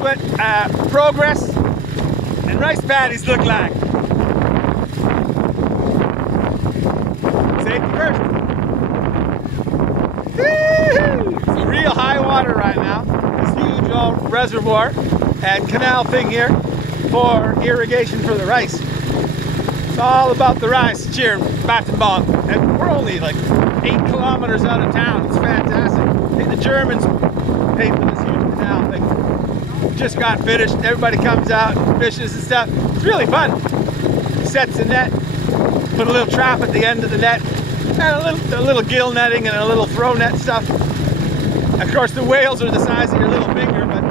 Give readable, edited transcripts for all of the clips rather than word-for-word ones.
what progress and rice paddies look like. Safety first. It's real high water right now. This huge old reservoir and canal thing here for irrigation for the rice. It's all about the rice here in Battambang. And we're only like 8 kilometers out of town. It's fantastic. Hey, the Germans paid for this huge canal thing. Just got finished. Everybody comes out and fishes and stuff. It's really fun. Sets a net, put a little trap at the end of the net, and a little gill netting and a little throw net stuff. Of course, the whales are the size of your little finger, but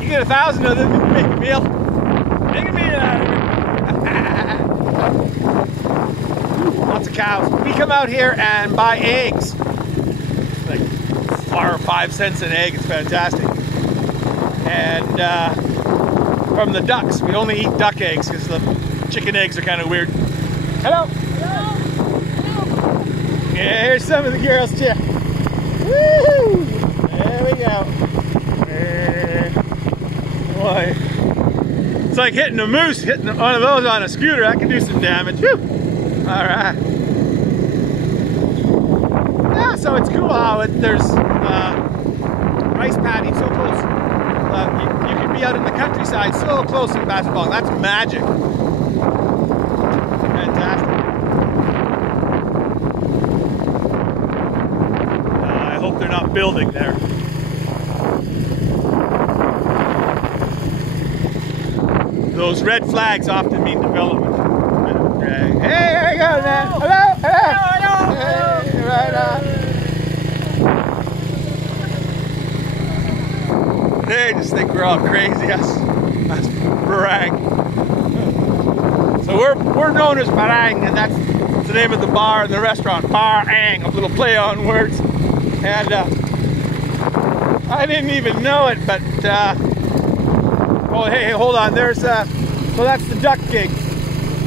you get 1,000 of them, you can make a meal. Make a meal out of it. Lots of cows. We come out here and buy eggs. It's like 4 or 5 cents an egg. It's fantastic. And from the ducks, we only eat duck eggs because the chicken eggs are kind of weird. Hello. Hello. Yeah, here's some of the girls too. Woo! There we go. Boy, it's like hitting a moose, hitting one of those on a scooter. I can do some damage. Woo! All right. Yeah, so it's cool how there's rice paddy so close. You can be out in the countryside so close in Battambang. That's magic. Fantastic. I hope they're not building there. Those red flags often mean development. Hey, there you go, man. Hello, hello. Hello. Hey, right on. They just think we're all crazy. Us Barang. So we're known as Barang, and that's the name of the bar and the restaurant. Barang, a little play on words. And I didn't even know it, but oh hey, hold on. There's so that's the duck gig.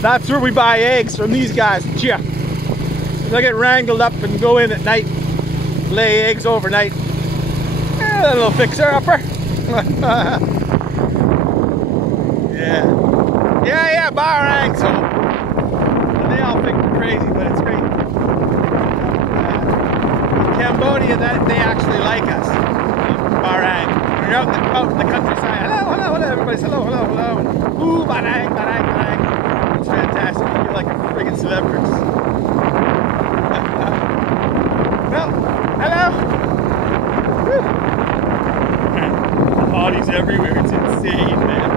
That's where we buy eggs from these guys. Yeah. They get wrangled up and go in at night, lay eggs overnight. A little fixer-upper. Yeah, Barang. So they all think we're crazy, but it's great. In Cambodia, they actually like us. Barang. We're out in the countryside. Hello, everybody's hello. Ooh, Barang. It's fantastic. You're like a friggin' celebrity. Well, hello. Woo. Bodies everywhere. It's insane, man.